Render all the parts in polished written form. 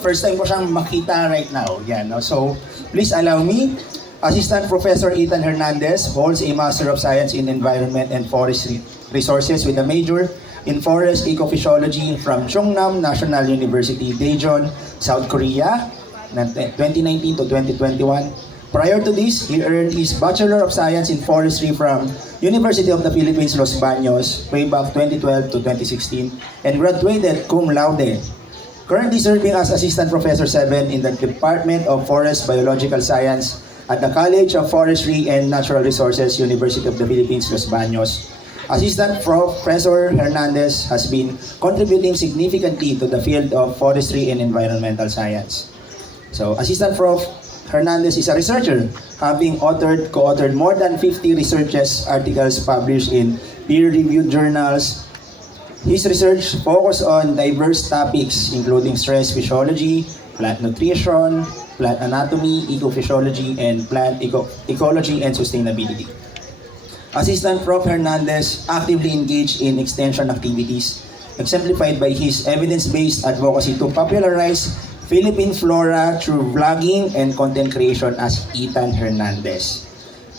First time ko siyang makita right now. Yan, no? So, please allow me. Assistant Professor Ethan Hernandez holds a Master of Science in Environment and Forest Resources with a major in Forest Ecophysiology from Chungnam National University, Daejeon, South Korea, 2019 to 2021. Prior to this, he earned his Bachelor of Science in Forestry from University of the Philippines, Los Baños, way back 2012 to 2016, and graduated cum laude. Currently serving as Assistant Professor 7 in the Department of Forest Biological Science at the College of Forestry and Natural Resources, University of the Philippines, Los Baños. Assistant Professor Hernandez has been contributing significantly to the field of forestry and environmental science. So, Assistant Prof. Hernandez is a researcher, having co-authored more than 50 research articles published in peer-reviewed journals. His research focused on diverse topics including stress physiology, plant nutrition, plant anatomy, ecophysiology, and plant ecology and sustainability. Assistant Prof. Hernandez actively engaged in extension activities, exemplified by his evidence-based advocacy to popularize Philippine flora through vlogging and content creation as Ethan Hernandez.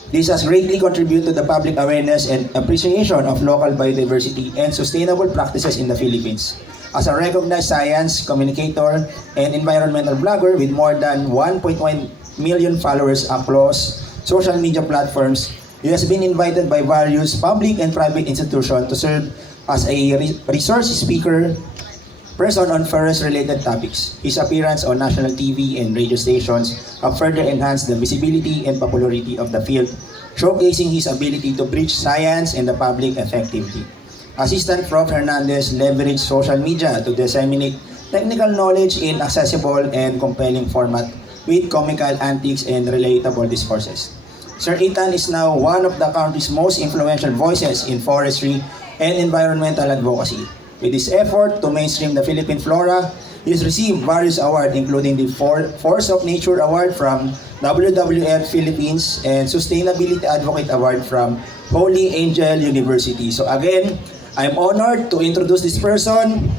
This has greatly contributed to the public awareness and appreciation of local biodiversity and sustainable practices in the Philippines. As a recognized science communicator and environmental blogger with more than 1.1 million followers across social media platforms, he has been invited by various public and private institutions to serve as a resource speaker person on forest-related topics. His appearance on national TV and radio stations have further enhanced the visibility and popularity of the field, showcasing his ability to bridge science and the public effectively. Assistant Prof. Hernandez leveraged social media to disseminate technical knowledge in accessible and compelling format with comical antics and relatable discourses. Sir Ethan is now one of the country's most influential voices in forestry and environmental advocacy. With his effort to mainstream the Philippine flora, he has received various awards including the Force of Nature Award from WWF Philippines and Sustainability Advocate Award from Holy Angel University. So again, I'm honored to introduce this person,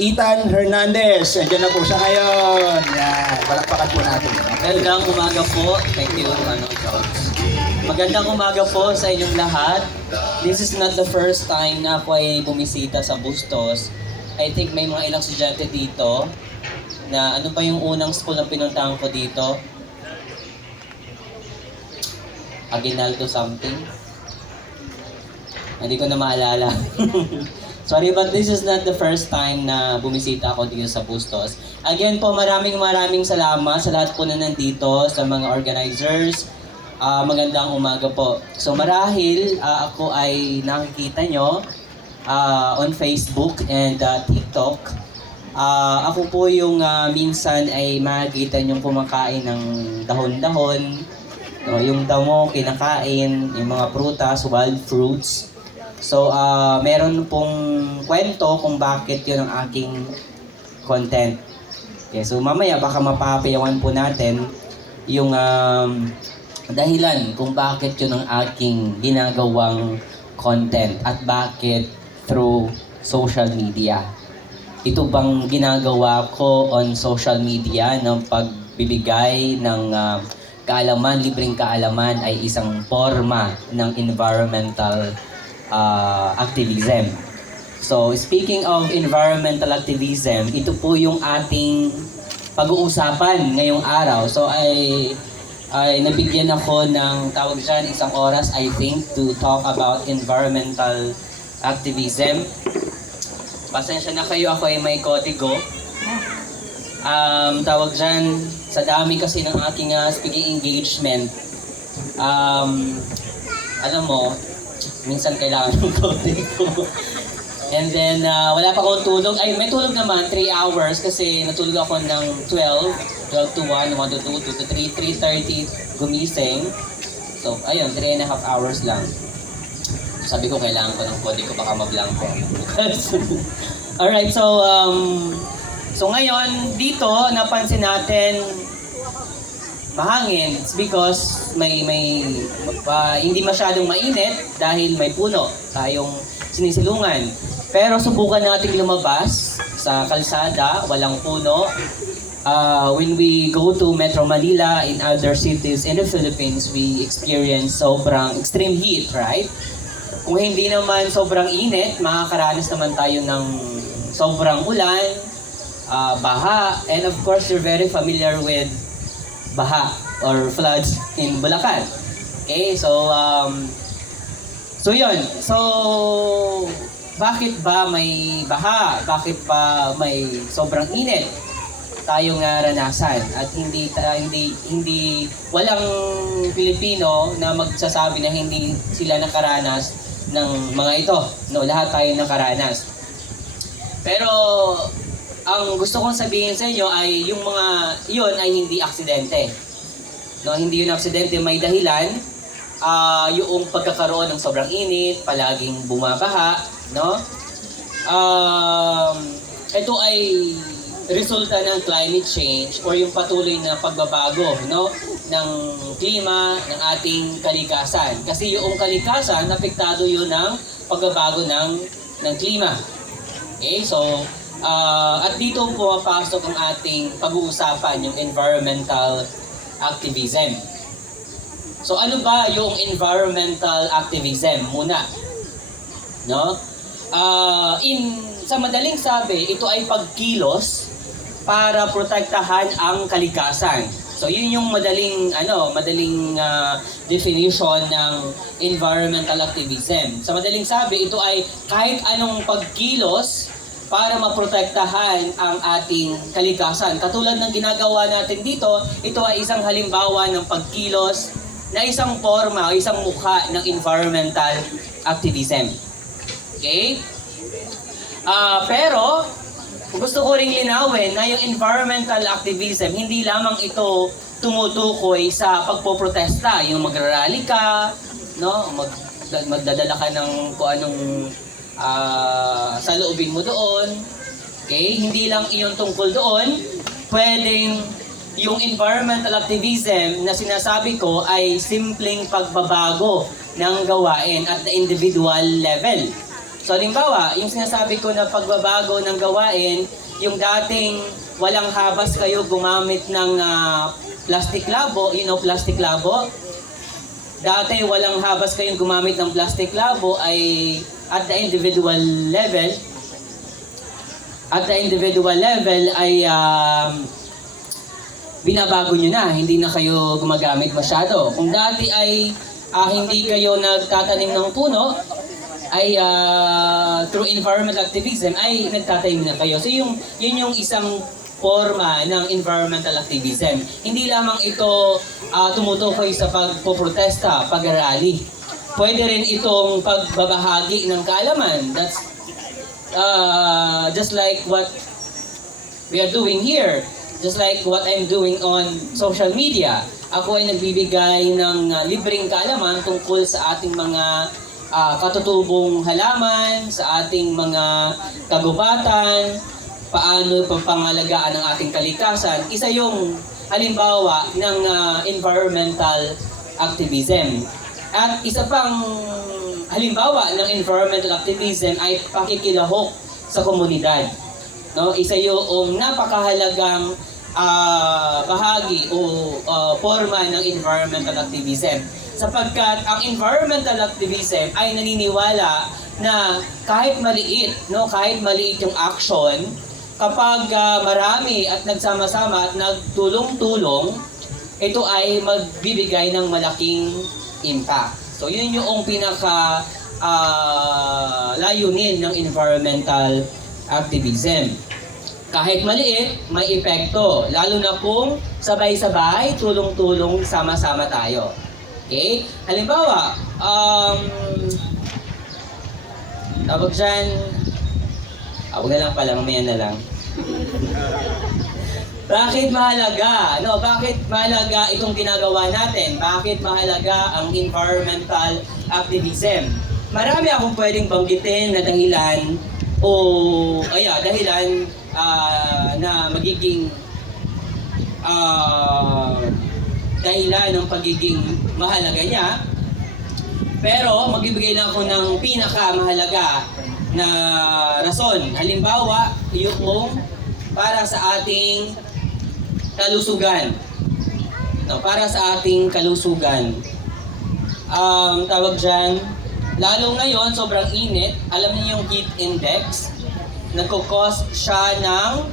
Ethan Hernandez. Andiyan na po siya ngayon. Yan, palakpakan po natin. Magandang umaga po. Thank you, George. Magandang umaga po sa inyong lahat. This is not the first time na ako ay bumisita sa Bustos. I think may mga ilang estudyante dito na ano ba yung unang school na pinuntahan ko dito? Aguinaldo something? Hindi ko na maalala. Sorry, but this is not the first time na bumisita ako dito sa Bustos. Again po, maraming salamat sa lahat po na nandito, sa mga organizers. Magandang umaga po. So marahil ako ay nakikita nyo on Facebook and TikTok. Ako po yung minsan ay makikita nyo kumakain ng dahon-dahon. Yung damo, kinakain, yung mga prutas, wild fruits. So meron pong kwento kung bakit yun ang aking content. Okay, so mamaya baka mapapayawan po natin yung dahilan kung bakit yun ang aking ginagawang content at bakit through social media. Ito bang ginagawa ko on social media ng pagbibigay ng kaalaman, libreng kaalaman ay isang forma ng environmental activism. So speaking of environmental activism, ito po yung ating pag-uusapan ngayong araw. So ay nabigyan ako ng tawag dyan, isang oras I think to talk about environmental activism. Pasensya na kayo, ako ay may kotigo. Tawag dyan, sa dami kasi ng aking speaking engagement, alam mo, minsan kailangan ng kotigo. And then, wala pa akong tulog. Ay, may tulog naman, 3 hours kasi natulog ako ng 12 to 1, 1 to 2, 2 to 3, 3:30 gumising. So, ayun, 3.5 hours lang. Sabi ko, kailangan ko ng kode ko, baka mablangko. Alright, so ngayon, dito, napansin natin, mahangin. It's because hindi masyadong mainit dahil may puno tayong sinisilungan. Pero subukan nating lumabas sa kalsada, walang puno. When we go to Metro Manila, in other cities in the Philippines, we experience sobrang extreme heat, right? Kung hindi naman sobrang init, makakaranas naman tayo ng sobrang ulan, baha, and of course, you're very familiar with baha or floods in Bulacan. Okay, so yun. So, bakit ba may baha? Bakit pa may sobrang init tayong naranasan? At hindi walang Pilipino na magsasabi na hindi sila nakaranas ng mga ito. No, lahat tayo nakaranas. Pero ang gusto kong sabihin sa inyo ay yung mga iyon ay hindi aksidente. No, hindi yun aksidente, may dahilan. Yung pagkakaroon ng sobrang init, palaging bumabaha, no? Ito ay resulta ng climate change or yung patuloy na pagbabago, no, ng klima ng ating kalikasan. Kasi yung kalikasan, apektado yun ng pagbabago ng klima. Okay, so at dito pumapasok ang ating pag-uusapan, yung environmental activism. So ano ba yung environmental activism muna? No? Sa madaling sabi, ito ay pagkilos para protektahan ang kalikasan. So yun yung madaling definition ng environmental activism. Sa madaling sabi, ito ay kahit anong pagkilos para maprotektahan ang ating kalikasan. Katulad ng ginagawa natin dito, ito ay isang halimbawa ng pagkilos na isang forma o isang mukha ng environmental activism. Okay? Pero, gusto ko ring linawin na yung environmental activism, hindi lamang ito tumutukoy sa pagpoprotesta. Yung magrarally ka, no? Magdadala ka ng kung anong saloobin mo doon. Okay? Hindi lang iyon tungkol doon. Pwedeng yung environmental activism na sinasabi ko ay simpleng pagbabago ng gawain at the individual level. So, halimbawa, yung sinasabi ko na pagbabago ng gawain, yung dating walang habas kayo gumamit ng plastic labo, plastic labo. Dati walang habas kayong gumamit ng plastic labo ay at the individual level ay binabago nyo na, hindi na kayo gumagamit masyado. Kung dati ay hindi kayo nagtatanim ng puno, ay through environmental activism ay nagtatanim na kayo. So yun yung isang forma ng environmental activism. Hindi lamang ito tumutukoy sa pagpoprotesta, pag-rally. Pwede rin itong pagbabahagi ng kaalaman. That's just like what we are doing here. Just like what I'm doing on social media. Ako ay nagbibigay ng libreng kaalaman tungkol sa ating mga katutubong halaman, sa ating mga kagubatan, paano pangalagaan ang ating kalikasan. Isa yung halimbawa ng environmental activism. At isa pang halimbawa ng environmental activism ay pakikilahok sa komunidad. No, isa yung napakahalagang bahagi o forma ng environmental activism. Sapagkat ang environmental activism ay naniniwala na kahit maliit yung action, kapag marami at nagsama-sama at nagtulong-tulong, ito ay magbibigay ng malaking impact. So yun yung pinaka layunin ng environmental activism. Kahit maliit, may epekto. Lalo na kung sabay-sabay, tulong-tulong, sama-sama tayo. Okay? Halimbawa, tawag dyan, huwag na lang pala, mamaya na lang. Bakit mahalaga? Bakit mahalaga itong ginagawa natin? Bakit mahalaga ang environmental activism? Marami akong pwedeng banggitin na dahilan na magiging dahilan ng pagiging mahalaga niya. Pero magbibigay lang ako ng pinakamahalaga na rason. Halimbawa, yung para sa ating kalusugan. No, para sa ating kalusugan. Tawag dyan, lalo ngayon, sobrang init. Alam niyo yung heat index, nagkukos siya ng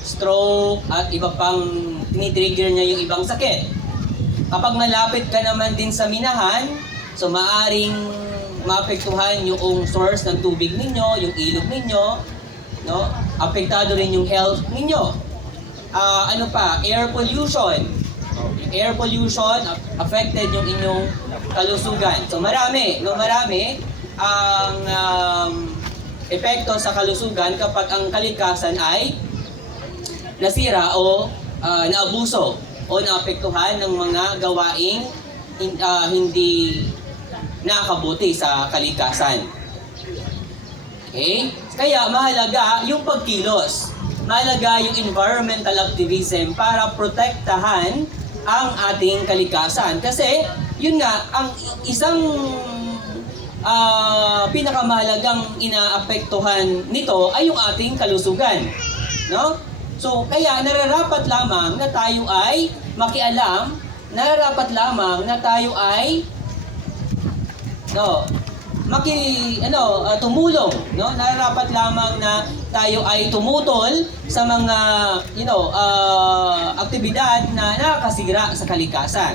stroke at iba pang tinitrigger niya yung ibang sakit. Kapag malapit ka naman din sa minahan, so maaring maapektuhan yung source ng tubig ninyo, yung ilog ninyo, no? Apektado rin yung health ninyo. Ano pa? Air pollution. Yung air pollution, affected yung inyong kalusugan. So marami, no? Marami ang epekto sa kalusugan kapag ang kalikasan ay nasira o naabuso o naapektuhan ng mga gawaing hindi nakakabuti sa kalikasan. Okay? Kaya mahalaga yung pagkilos. Mahalaga yung environmental activism para protektahan ang ating kalikasan. Kasi, yun nga, ang isang pinakamahalagang inaapektuhan nito ay yung ating kalusugan. No? So, kaya nararapat lamang na tayo ay makialam, nararapat lamang na tayo ay tumulong, no? Nararapat lamang na tayo ay tumutol sa mga aktibidad na nakakasira sa kalikasan.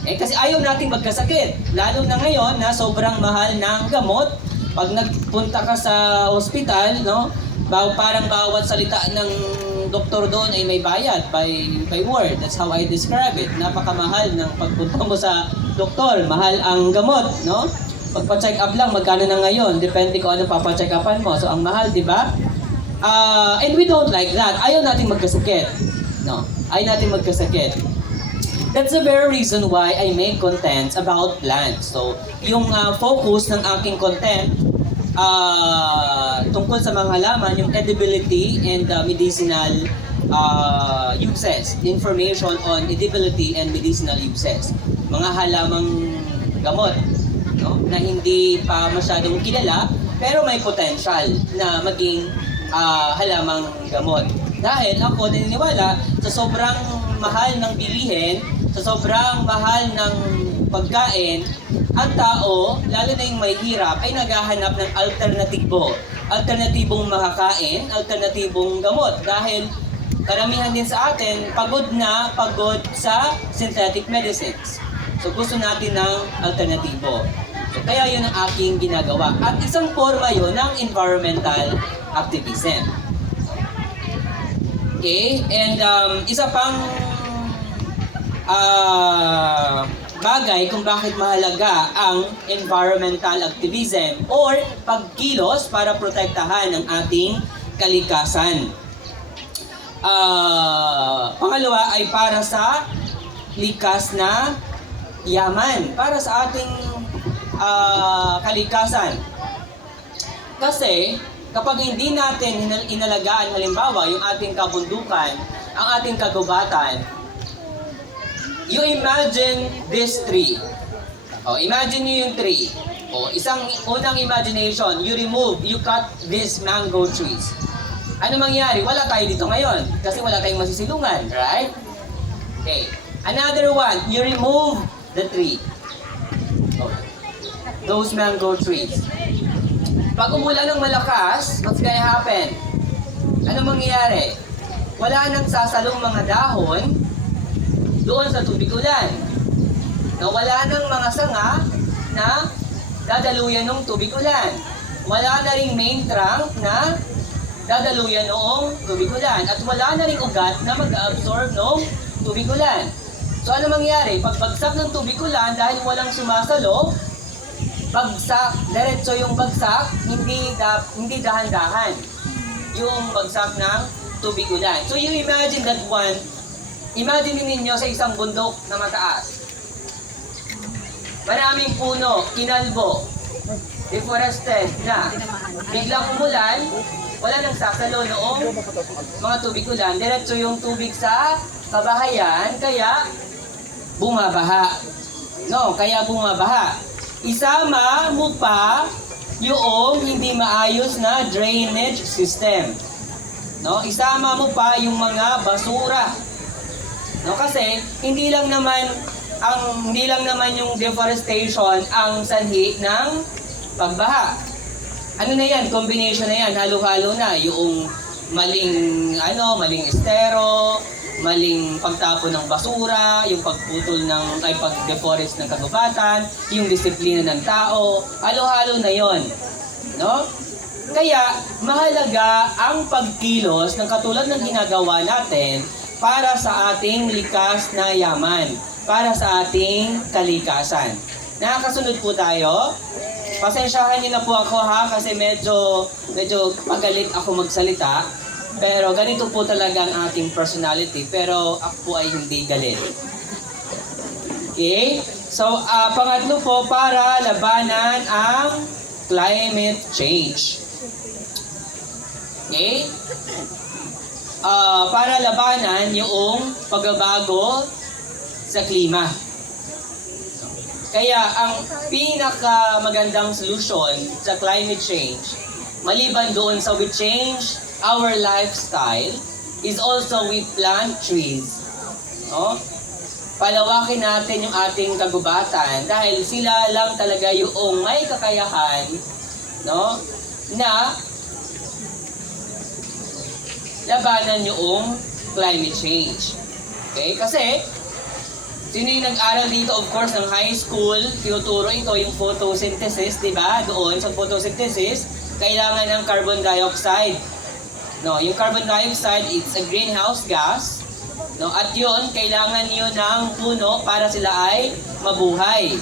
Kasi ayaw nating magkasakit, lalo na ngayon na sobrang mahal ng gamot. Pag nagpunta ka sa ospital, no? Parang bawat salita ng doktor doon ay may bayad by word. That's how I describe it. Napakamahal ng pagpunta mo sa doktor. Mahal ang gamot, no? Pagpa-check up lang, magkano na ngayon? Depende kung ano papa-check upan mo. So, ang mahal, di ba? And we don't like that. Ayaw nating magkasakit. No? Ayaw nating magkasakit. That's the very reason why I make contents about plants. So, yung focus ng aking content tungkol sa mga halaman, yung edibility and medicinal uses. Information on edibility and medicinal uses. Mga halamang gamot, no? Na hindi pa masyadong kilala, pero may potential na maging halamang gamot. Dahil ako naniniwala sa sobrang mahal ng bilihin, sa sobrang mahal ng pagkain, ang tao, lalo na yung may hirap, ay naghahanap ng alternatibong makakain, alternatibong gamot. Dahil karamihan din sa atin, pagod sa synthetic medicines. So gusto natin ng alternatibo. So kaya yun ang aking ginagawa. At isang forma yun ng environmental activism. Okay? And isa pang bagay kung bakit mahalaga ang environmental activism or pagkilos para protektahan ang ating kalikasan. Pangalawa ay para sa likas na yaman, para sa ating kalikasan. Kasi kapag hindi natin inalagaan halimbawa yung ating kabundukan, ang ating kagubatan, you imagine this tree. Imagine nyo yung tree. Isang unang imagination, you cut these mango trees. Ano mangyari? Wala tayo dito ngayon kasi wala tayong masisilungan, right? Okay. Another one, you remove the tree. Those mango trees. Pag umulan ng malakas, what's gonna happen? Ano mangyayari? Wala nang sasalong mga dahon doon sa tubig ulan. Wala nang mga sanga na dadaluyan ng tubig ulan. Wala na ring main trunk na dadaluyan noong tubig ulan. At wala na ring ugat na mag-absorb ng tubig ulan. So ano mangyari? Pagbagsak ng tubig ulan, dahil walang sumasalo, bagsak, diretso yung bagsak, hindi dahan-dahan yung bagsak ng tubig ulan. So you imagine that one. Imagine ninyo sa isang bundok na mataas. Maraming puno, kinalbo, deforested na. Biglang umulan, wala nang sasalo noong mga tubig ulan. Diretso yung tubig sa kabahayan, kaya bumabaha. Kaya bumabaha. Isama mo pa yung hindi maayos na drainage system. No, isama mo pa yung mga basura. No, kasi hindi lang naman yung deforestation ang sanhi ng pagbaha. Ano na yan? Combination na yan, halo-halo na yung maling estero, maling pagtapon ng basura, yung pag-deforest ng kagubatan, yung disiplina ng tao, halo-halo na yon, no? Kaya mahalaga ang pagkilos ng katulad ng ginagawa natin para sa ating likas na yaman, para sa ating kalikasan. Nakakasunod po tayo. Pasensyahan niyo na po ako ha, kasi medyo pagalit ako magsalita. Pero ganito po talaga ang ating personality. Pero ako po ay hindi galit. Okay? So, pangatlo po, para labanan ang climate change. Okay? Para labanan yung pagbabago sa klima. Kaya ang pinakamagandang solusyon sa climate change, maliban doon sa we change our lifestyle, is also we plant trees. No? Palawakin natin yung ating kagubatan dahil sila lang talaga yung may kakayahan, no, na labanan yung climate change. Okay? Kasi sino yung nag-aral dito, of course, ng high school, tinuturo ito yung photosynthesis, di ba? Doon sa photosynthesis, kailangan ng carbon dioxide. No, yung carbon dioxide, it's a greenhouse gas. No, at yun, kailangan yun ng puno para sila ay mabuhay.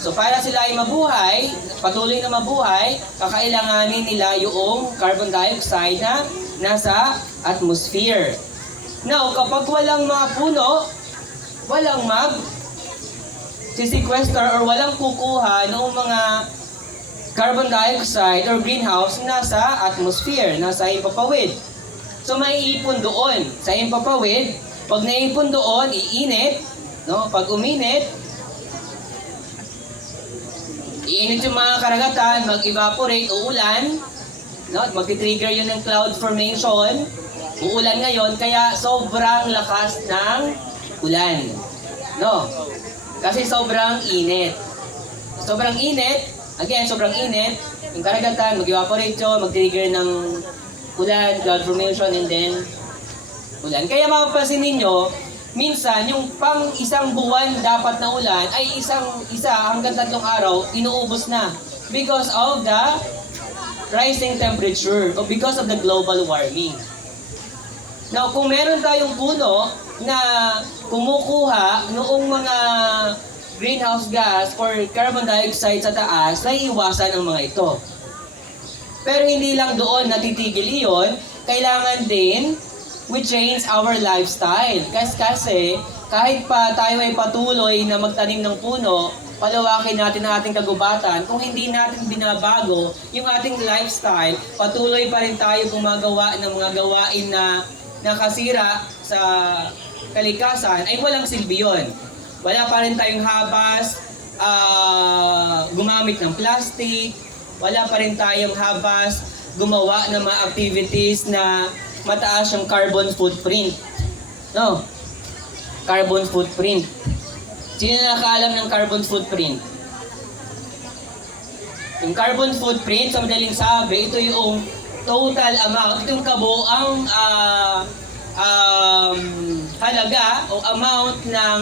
So, para sila ay mabuhay, patuloy na mabuhay, kakailanganin nila yung carbon dioxide na nasa atmosphere. Now, kapag walang mga puno, walang mag-sequester or walang kukuha noong mga carbon dioxide or greenhouse nasa atmosphere, nasa himpapawid. So may ipon doon sa himpapawid. Pag naipon doon, iinit. No? Pag uminit, iinit yung mga karagatan, mag-evaporate, uulan. No? Mag-trigger yun ng cloud formation. Uulan ngayon, kaya sobrang lakas ng ulan. No? Kasi sobrang init. Sobrang init, again, sobrang init, yung karagatan, mag-evaporate yun, mag-trigger ng ulan, cloud formation, and then ulan. Kaya mapapansin ninyo, minsan, yung pang isang buwan dapat na ulan, ay isa hanggang 3 araw, inuubos na. Because of the rising temperature, or because of the global warming. Now, kung meron tayong puno na kumukuha noong mga greenhouse gas or carbon dioxide sa taas, naiiwasan ang mga ito. Pero hindi lang doon natitigil iyon, kailangan din we change our lifestyle. Kasi kahit pa tayo ay patuloy na magtanim ng puno, palawakin natin ang ating kagubatan, kung hindi natin binabago yung ating lifestyle, patuloy pa rin tayo gumagawa ng mga gawain na nakasira sa kalikasan, ay walang silbi yun. Wala pa rin tayong habas, gumamit ng plastic, wala pa rin tayong habas, gumawa ng mga activities na mataas yung carbon footprint. No? Carbon footprint. Sino nakakaalam ng carbon footprint? Yung carbon footprint, sa madaling sabi, ito yung total amount, ito yung kabuoang halaga o amount ng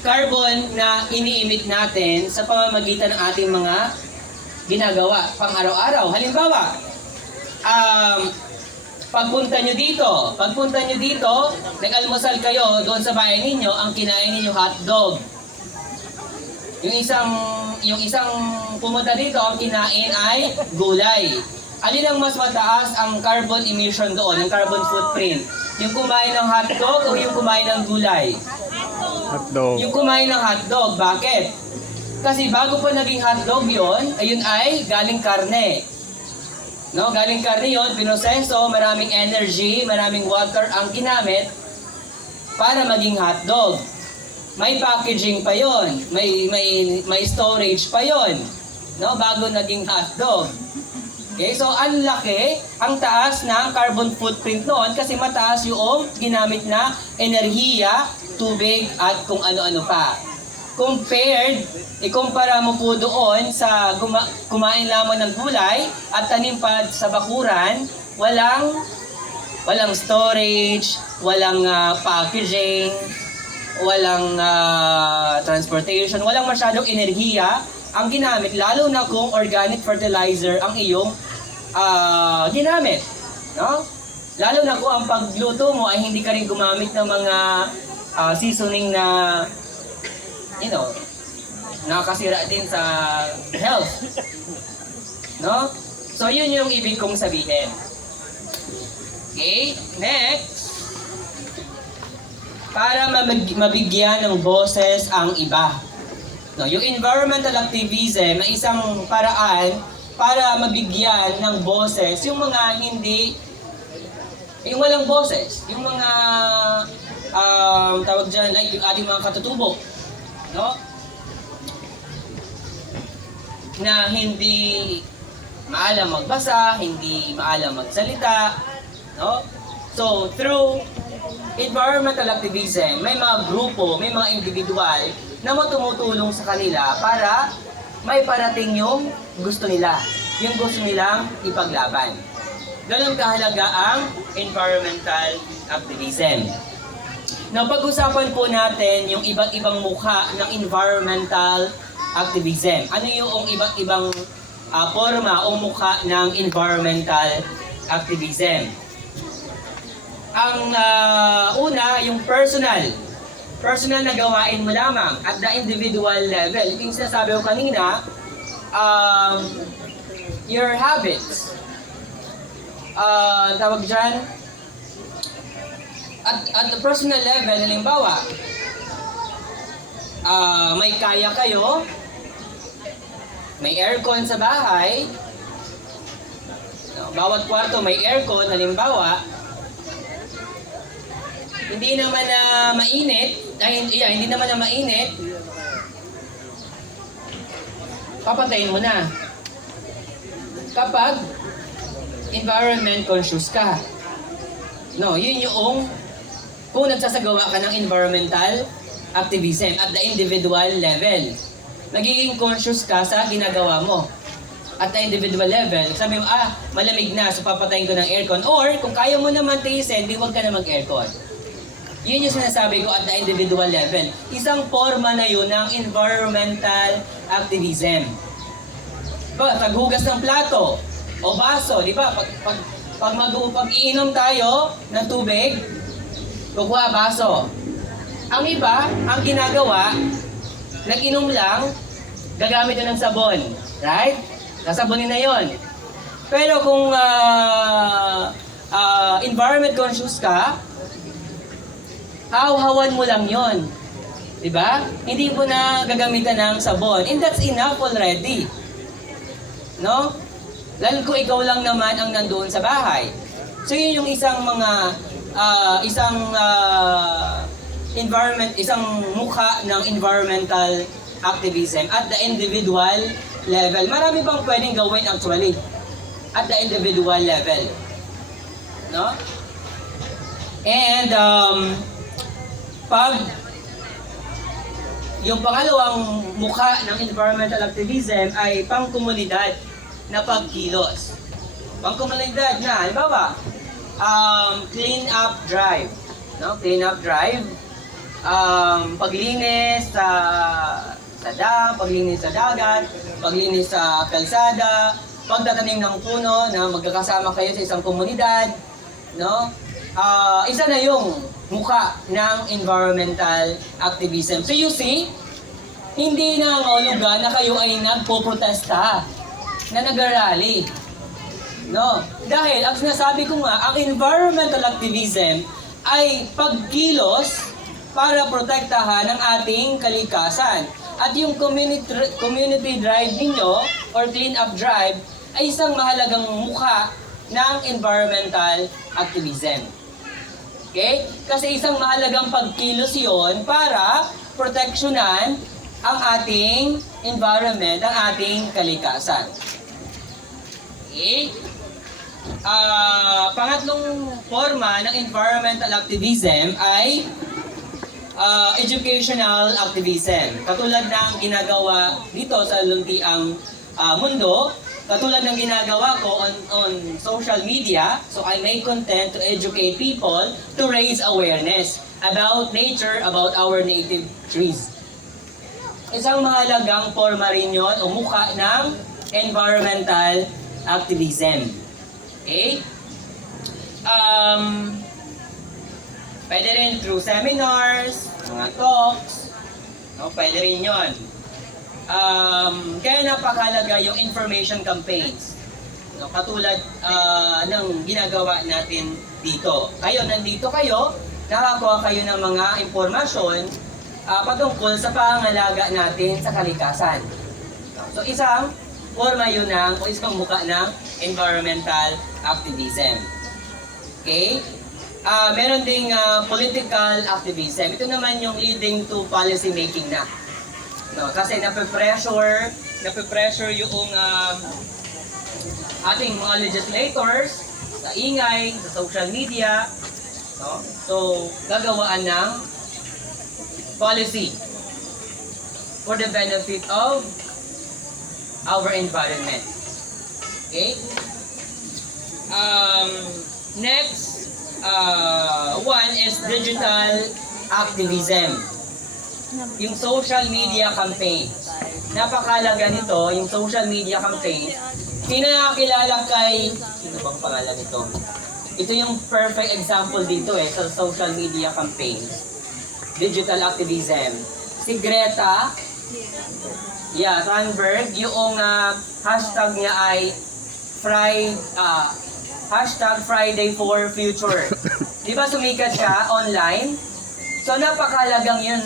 carbon na ini-emit natin sa pamamagitan ng ating mga ginagawa pang araw-araw. Halimbawa, pagpunta nyo dito, nag-almusal kayo doon sa bahay ninyo, ang kinain ninyo hotdog. Yung isang pumunta dito, ang kinain ay gulay. Alin ang mas mataas ang carbon emission doon, ang carbon footprint? Yung kumain ng hotdog o yung kumain ng gulay? Hotdog. Yung kumain ng hotdog. Bakit? Kasi bago pa naging hotdog yon, ayun ay galing karne. No, galing karne yon, pinoseso, maraming energy, maraming water ang ginamit para maging hotdog. May packaging pa yon, may storage pa yon. no, bago naging hotdog. Okay, so ang laki, ang taas ng carbon footprint noon kasi mataas yung ginamit na enerhiya, tubig at kung ano-ano pa. Compared, ikumpara mo po doon sa kumain lamang ng gulay at tanim pa sa bakuran, walang storage, walang packaging, walang transportation, walang masyadong enerhiya ang ginamit, lalo na kung organic fertilizer ang iyong ginamit, no? Lalo na kung ang pagluto mo ay hindi ka rin gumamit ng mga seasoning na, nakakasira din sa health, no? So yun yung ibig kong sabihin. Okay, next. Para mabigyan ng boses ang iba. No, yung environmental activism ay isang paraan para mabigyan ng boses yung mga yung walang boses, yung mga tawag dyan, like yung ating mga katutubo, no? Na hindi maalam magbasa, hindi maalam magsalita, no? So, through environmental activism, may mga grupo, may mga individual na tumutulong sa kanila para may parating yung gusto nila, yung gusto nilang ipaglaban. Ganun kahalaga ang environmental activism. Now, pag-usapan po natin yung iba't ibang mukha ng environmental activism. Ano yung iba't ibang forma o mukha ng environmental activism? Ang una, yung personal na gawain mo lamang at the individual level. Yung sinasabi ko kanina, your habits. Tawag dyan, at the personal level, halimbawa, may kaya kayo, may aircon sa bahay, bawat kwarto may aircon, halimbawa, hindi naman na mainit, hindi naman na mainit, papatayin mo na. Kapag environment conscious ka. No, yun yung kung nagsasagawa ka ng environmental activism at the individual level. Nagiging conscious ka sa ginagawa mo. At the individual level, sabi mo, malamig na, so papatayin ko ng aircon. Or, kung kaya mo naman tiisin, di wag ka na mag-aircon. Yun yung sinasabi ko at the individual level. Isang forma na yun ng environmental activism. Paghugas ng plato o baso, di ba? Pag iinom tayo ng tubig, kukuha baso. Ang iba, ang ginagawa, nag-inom lang, gagamit yun ng sabon. Right? Sasabunin na yon. Pero kung environment conscious ka, hawhawan mo lang yon. Diba? Hindi mo na gagamitan ng sabon. And that's enough already. No? Lalo kung ikaw lang naman ang nandoon sa bahay. So yun yung isang isang mukha ng environmental activism at the individual level. Marami pang pwedeng gawin actually at the individual level. No? And yung pangalawang mukha ng environmental activism ay pangkomunidad na pagkilos. Pangkomunidad na, halimbawa, clean up drive. No? Clean up drive. Paglinis sa dam, paglinis sa dagat, paglinis sa kalsada, pagtatanim ng puno na magkakasama kayo sa isang komunidad, no? Isa na yung mukha ng environmental activism. So you see, hindi na ngulugan na kayo ay nagpo-protesta, na nag-rally. No? Dahil, ang sinasabi ko nga, ang environmental activism ay pagkilos para protektahan ang ating kalikasan. At yung community drive ninyo, or clean up drive, ay isang mahalagang mukha ng environmental activism. Okay? Kasi isang mahalagang pagkilos yon para proteksyonan ang ating environment, ang ating kalikasan. Okay? Pangatlong forma ng environmental activism ay educational activism. Katulad ng ginagawa dito sa luntiang mundo, katulad ng ginagawa ko on social media, so I make content to educate people to raise awareness about nature, about our native trees. Isang mahalagang forma rin yun o mukha ng environmental activism. Okay? Pwede rin through seminars, mga talks, no? Pwede rin yun. Kaya napakalaga yung information campaigns. No? Katulad ng ginagawa natin dito. Kayo, nandito kayo, nakakuha kayo ng mga impormasyon patungkol sa pangangalaga natin sa kalikasan. So isang forma yun o isang mukha ng environmental activism. Okay? Meron ding political activism. Ito naman yung leading to policy making na. No, kasi nape-pressure yung ating mga legislators sa ingay, sa social media. No? So, gagawaan ng policy for the benefit of our environment. Okay? Next one is digital activism. Yung social media campaign. Napakalaga nito, yung social media campaign. Sino nakakilala sino bang pangalan nito? Ito yung perfect example dito sa social media campaigns. Digital activism. Si Greta Thunberg, yung hashtag niya ay hashtag Friday for Future. Di ba sumikat siya online? So napakalagang yun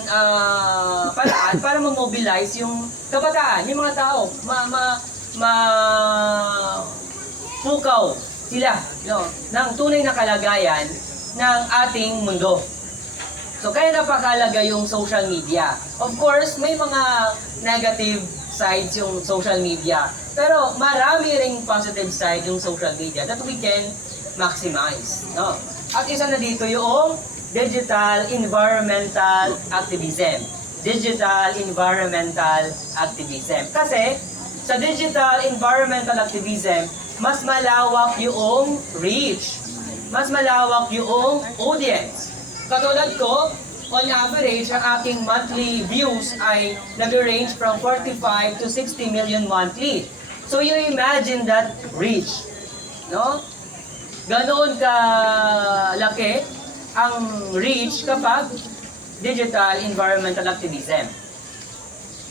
paraan para ma-mobilize yung kabataan, yung mga tao. Pukaw sila ng tunay na kalagayan ng ating mundo. So kaya napakalaga yung social media. Of course, may mga negative sides yung social media. Pero marami ring positive side yung social media that we can maximize. No? At isa na dito yung digital environmental activism. Digital environmental activism. Kasi sa digital environmental activism, mas malawak yung reach. Mas malawak yung audience. Katulad ko, on average, ang aking monthly views ay nag-range from 45 to 60 million monthly. So you imagine that reach, no? Ganoon ka laki ang reach kapag digital environmental activism.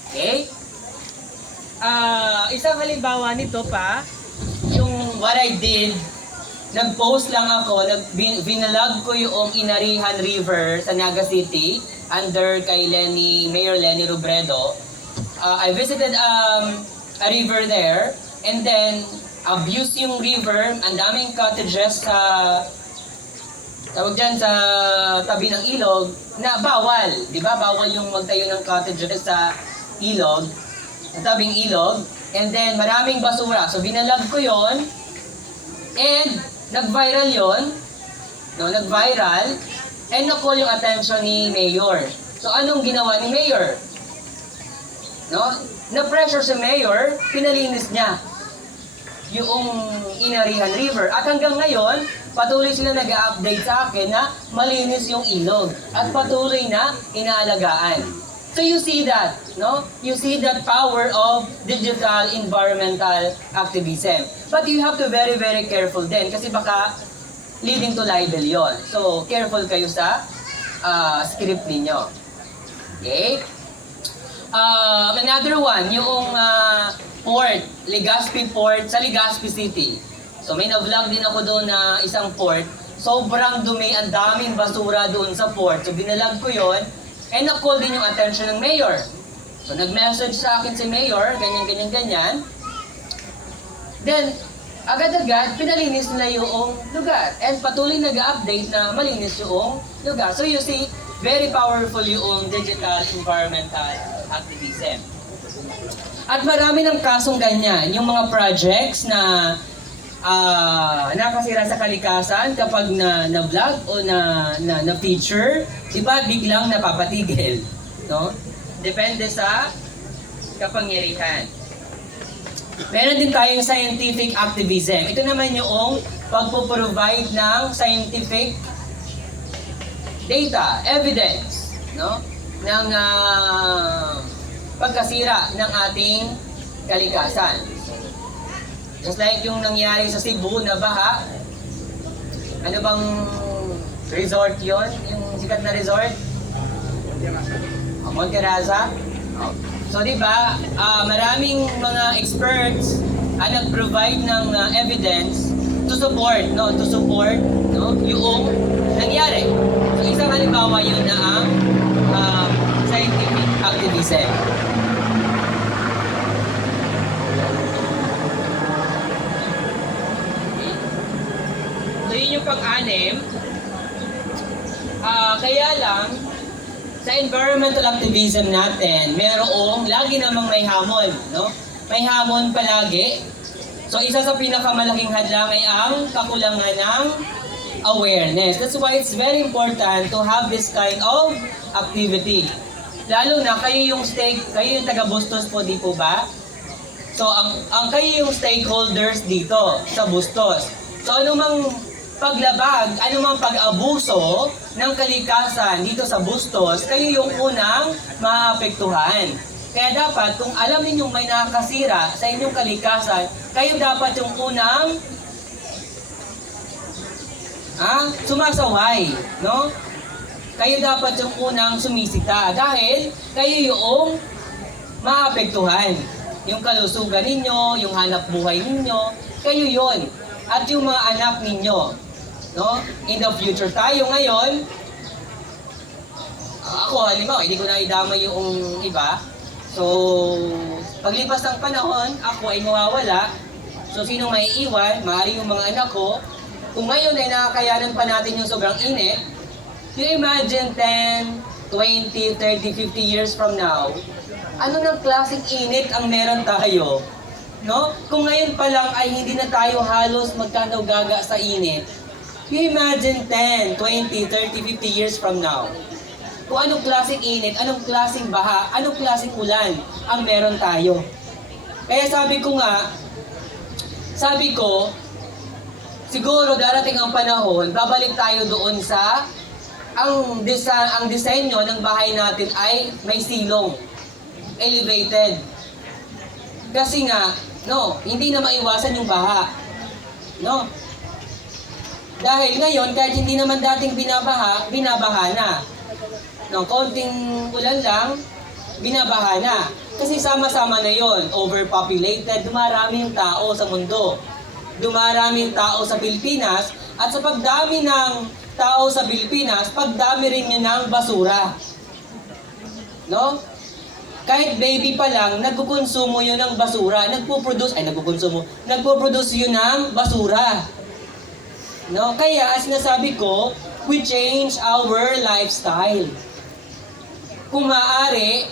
Okay? Isang halimbawa nito pa, yung what I did, nag-post lang ako, binalag ko yung Inarihan River sa Naga City under kay Mayor Lenny Robredo. I visited a river there and then abuse yung river, ang daming cottages sa tawag dyan sa tabi ng ilog na bawal, di ba? Bawal yung magtayo ng cottages sa ilog, sa tabing ilog, and then maraming basura. So binalag ko yon and nag-viral yon, nag-viral, and na-call yung attention ni Mayor. So, anong ginawa ni Mayor? Na-pressure si Mayor, pinalinis niya yung Inarihan River. At hanggang ngayon, patuloy sila nag-update sa akin na malinis yung ilog. At patuloy na inaalagaan. So, you see that, no? You see that power of digital environmental activism. But you have to very, very careful din kasi baka leading to libel yon. So, careful kayo sa script ninyo. Okay? Another one, yung port, Legazpi Port sa Legazpi City. So, may na-vlog din ako doon na isang port. Sobrang dumi, ang daming basura doon sa port. So, binalag ko yon. And na-call din yung attention ng mayor. So, nag-message sa akin si mayor, ganyan. Then, agad-agad, pinalinis nila yung lugar. And patuloy nag-update na malinis yung lugar. So, you see, very powerful yung digital environmental activism. At marami ng kasong ganyan, yung mga projects na nakasira sa kalikasan kapag na-vlog o na-feature, di ba biglang napapatigil, no? Depende sa kapangyarihan. Meron din tayong scientific activism. Ito naman yung pagpo-provide ng scientific data, evidence, no? Ng pagkasira ng ating kalikasan. Just like yung nangyari sa Cebu na baha. Ano bang resort yon? Yung sikat na resort? Monterraza. So di ba, maraming mga experts ang nag-provide ng evidence to support yung nangyari. So isang halimbawa yun na ang scientific activism. So yun yung pang-anim. Kaya lang, sa environmental activism natin, merong lagi namang may hamon, no? May hamon palagi. So isa sa pinakamalaking hadlang ay ang kakulangan ng awareness. That's why it's very important to have this kind of activity. Lalo na kayo yung taga-Bustos po, di po ba? So ang kayo yung stakeholders dito sa Bustos. So anumang paglabag, anumang pag-abuso ng kalikasan dito sa Bustos, kayo yung unang maapektuhan. Kaya dapat, kung alam ninyong may nakakasira sa inyong kalikasan, kayo dapat yung unang sumasaway, no? Kayo dapat yung unang sumisita dahil kayo yung maapektuhan. Yung kalusugan ninyo, yung hanap buhay ninyo, kayo yon. At yung mga anak ninyo, no? In the future tayo ngayon, ako halimbawa, hindi ko na idama yung iba. So, paglipas ng panahon, ako ay mawawala. So, sino may iwan? Maaari yung mga anak ko. Kung ngayon ay nakakayanan pa natin yung sobrang init, you imagine 10, 20, 30, 50 years from now, ano ng klaseng init ang meron tayo? No? Kung ngayon pa lang ay hindi na tayo halos magkano-gaga sa init, you imagine 10, 20, 30, 50 years from now. Kung anong klaseng init, anong klaseng baha, anong klaseng ulan ang meron tayo. Kaya sabi ko, siguro darating ang panahon, babalik tayo doon sa ang disenyo ng bahay natin ay may silong, elevated. Kasi nga, no, hindi na maiwasan yung baha. No? Dahil ngayon, kahit hindi naman dating binabaha na. No, konting ulan lang, binabaha na. Kasi sama-sama na yon, overpopulated, dumarami yung tao sa mundo. Dumarami yung tao sa Pilipinas, at sa pagdami ng tao sa Pilipinas, pagdami rin yun ng basura. No? Kahit baby pa lang, nagkukonsumo yun ng basura. Nagpo-produce yun ng basura. No? Kaya, as sinasabi ko, we change our lifestyle. Kung maaari,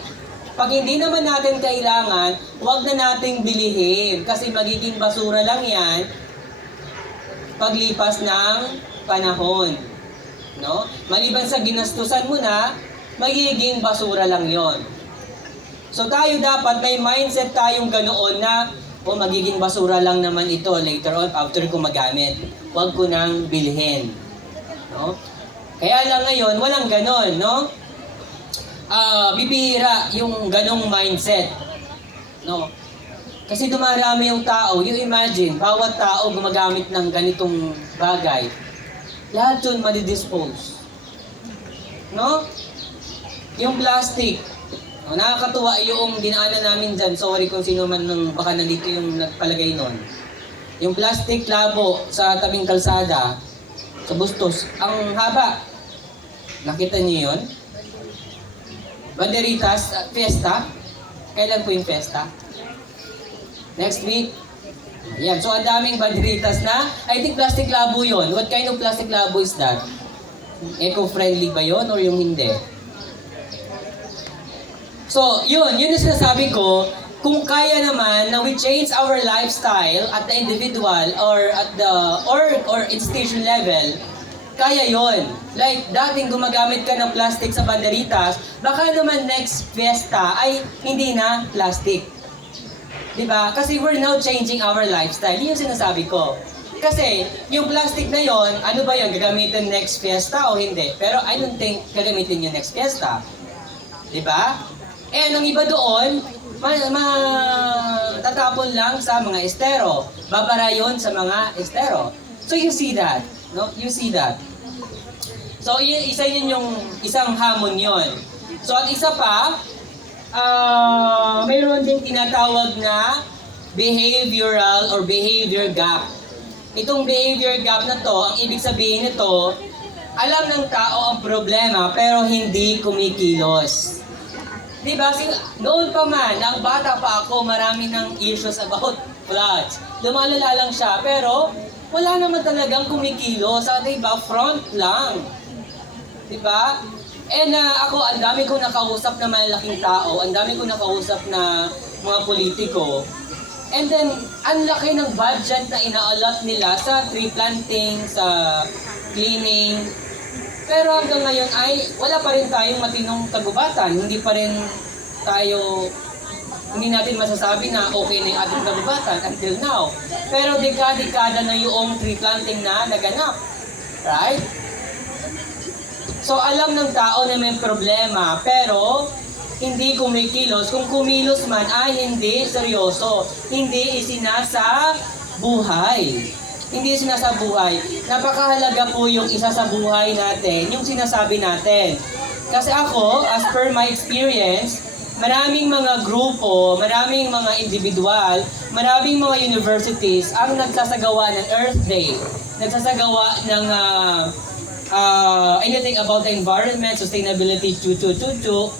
pag hindi naman natin kailangan, huwag na nating bilihin. Kasi magiging basura lang yan paglipas ng panahon. No? Maliban sa ginastusan mo na, magiging basura lang yon. So tayo dapat may mindset tayong ganoon na magiging basura lang naman ito later on after ko magamit. Huwag ko nang bilhin. No? Kaya lang ngayon, walang ganon, no? Bibihira yung ganong mindset. No? Kasi dumarami yung tao. You imagine, bawat tao gumagamit ng ganitong bagay. Lahat yun madidispose. No? Yung plastic. No, nakakatuwa yung dinaanan namin dyan. Sorry kung sino man nung baka nandito yung nagpalagay nun. Yung plastic labo sa tabing kalsada, sa Bustos, ang haba. Nakita niyo yun? Banderitas, Fiesta. Kailan po yung Fiesta? Next week. Yan. So, ang daming banderitas na, I think plastic labo yun. What kind of plastic labo is that? Eco-friendly ba yun or yung hindi? So, yun yung sinasabi ko, kung kaya naman na we change our lifestyle at the individual or at the or institution level, kaya yon. Like, dating gumagamit ka ng plastic sa banderitas, baka naman next fiesta ay hindi na plastic. Diba? Kasi we're now changing our lifestyle. Yun yung sinasabi ko. Kasi, yung plastic na yon, ano ba yun? Gagamitin next fiesta o hindi? Pero I don't think gagamitin yung next fiesta. Diba? Eh, ang iba doon, tatapon lang sa mga estero. Babara yun sa mga estero. So you see that. No? You see that. So yun yung isang hamon yon. So at isa pa, mayroon din tinatawag na behavioral or behavior gap. Itong behavior gap na to, ang ibig sabihin nito, alam ng tao ang problema pero hindi kumikilos. Diba? Noon pa man, nang bata pa ako, marami ng issues about floods. Lumalala lang siya, pero wala naman talagang kumikilos. Sa diba, front lang. Diba? And ako, ang dami kong nakausap na malalaking tao, ang dami kong nakausap na mga politiko. And then, ang laki ng budget na inaalat nila sa tree planting, sa cleaning. Pero hanggang ngayon ay wala pa rin tayong matinong kagubatan. Hindi pa rin hindi natin masasabi na okay na yung ating kagubatan until now. Pero dekada-dekada na yung tree planting na naganap. Right? So alam ng tao na may problema, pero hindi kumikilos. Kung kumilos man ay hindi seryoso. Hindi isinasa buhay. Hindi sinasabuhay. Napakahalaga po yung isa sa buhay natin, yung sinasabi natin. Kasi ako, as per my experience, maraming mga grupo, maraming mga individual, maraming mga universities ang nagsasagawa ng Earth Day. Nagsasagawa ng anything about the environment, sustainability, chuchu.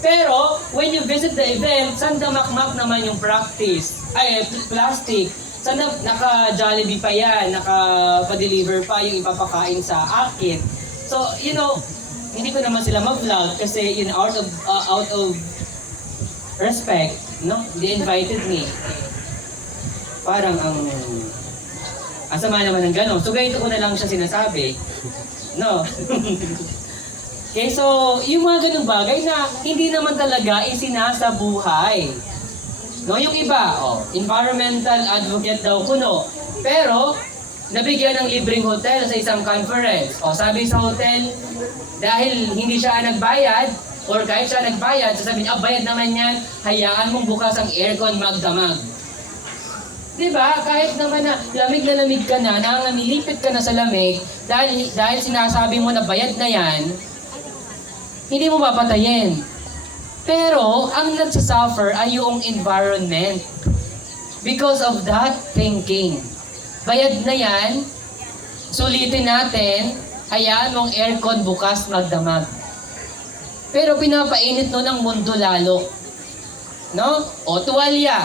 Pero, when you visit the event, sandamakmak naman yung plastic. Sana naka-Jollibee pa yan, naka-deliver pa yung ipapakain sa akin. So, hindi ko naman sila mag-vlog kasi out of respect, no? They invited me. Parang ang sama naman ng gano'n. So, ganito ko na lang siya sinasabi. No? Okay, so, yung mga ganung bagay na hindi naman talaga isinasabuhay. No, yung iba, environmental advocate daw kuno. Pero, nabigyan ng libreng hotel sa isang conference. Sabi sa hotel, dahil hindi siya nagbayad, or kahit siya nagbayad, sasabihin, bayad naman yan, hayaan mong bukas ang aircon magdamag. Diba? Kahit naman na lamig ka na, nanganilipit ka na sa lamig, dahil sinasabi mo na bayad na yan, hindi mo papatayin. Pero, ang nagsasuffer ay yung environment. Because of that thinking. Bayad na yan, sulitin natin, hayaan mong aircon bukas magdamag. Pero pinapainit no ng mundo lalo. No? Tuwalya.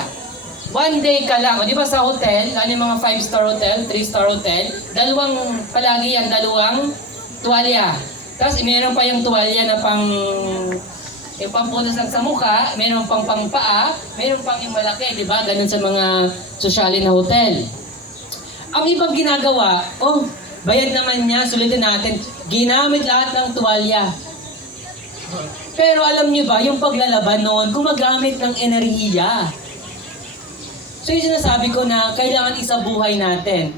One day ka lang. Di ba sa hotel, yung mga 5-star hotel, 3-star hotel, dalawang tuwalya. Tapos meron pa yung tuwalya na yung pampunas lang sa mukha, meron pang pangpaa, meron pang yung malaki, di ba? Ganun sa mga sosyalin na hotel. Ang ibang ginagawa, bayad naman niya, sulitin natin, ginamit lahat ng tuwalya. Pero alam niyo ba, yung paglalaban noon, gumagamit ng enerhiya. So yung sinasabi ko na kailangan isabuhay natin.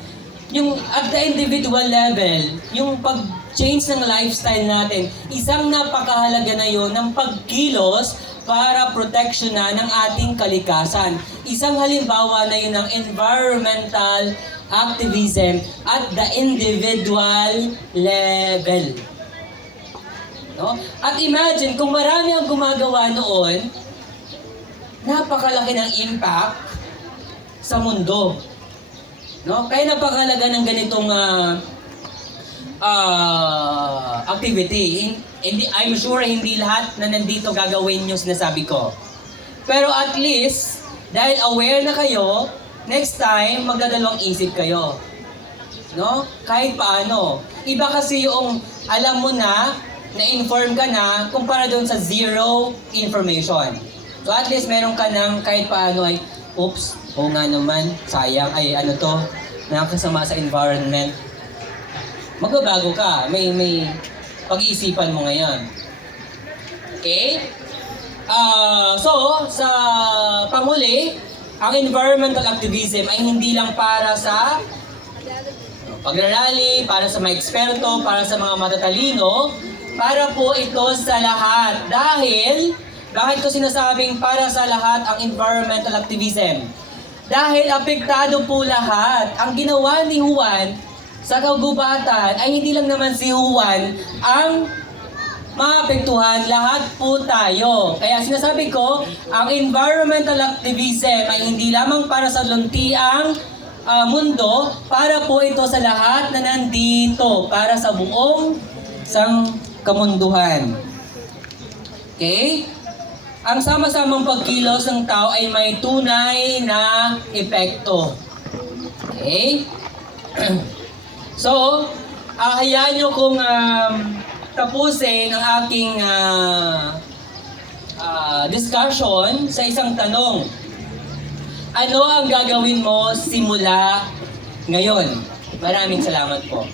Yung at the individual level, yung pag-change ng lifestyle natin, isang napakahalaga na yun ng pagkilos para proteksyonan ng ating kalikasan. Isang halimbawa na yun ng environmental activism at the individual level. No? At imagine, kung marami ang gumagawa noon, napakalaki ng impact sa mundo. No? Kaya napakalaga ng ganitong activity. I'm sure hindi lahat na nandito gagawin yung sinasabi ko. Pero at least, dahil aware na kayo, next time, magdadalawang isip kayo. No? Kahit paano. Iba kasi yung alam mo na na-inform ka na kumpara doon sa zero information. So at least meron ka ng kahit paano ay, oops, oo nga naman, sayang, ay ano to, nakakasama sa environment. Magbabago ka, may pag-iisipan mo ngayon. Okay? So, sa panghuli, ang environmental activism ay hindi lang para sa pagrarally, para sa mga eksperto, para sa mga matatalino, para po ito sa lahat. Dahil, bakit ko sinasabing para sa lahat ang environmental activism? Dahil apektado po lahat. Ang ginawa ni Juan sa kagubatan ay hindi lang naman si Juan ang maapektuhan, lahat po tayo. Kaya sinasabi ko, ang environmental activism ay hindi lamang para sa luntiang mundo, para po ito sa lahat na nandito, para sa buong kamunduhan. Okay? Ang sama-samang pagkilos ng tao ay may tunay na epekto. Okay? So, hayaan nyo kung tapusin ang aking discussion sa isang tanong. Ano ang gagawin mo simula ngayon? Maraming salamat po.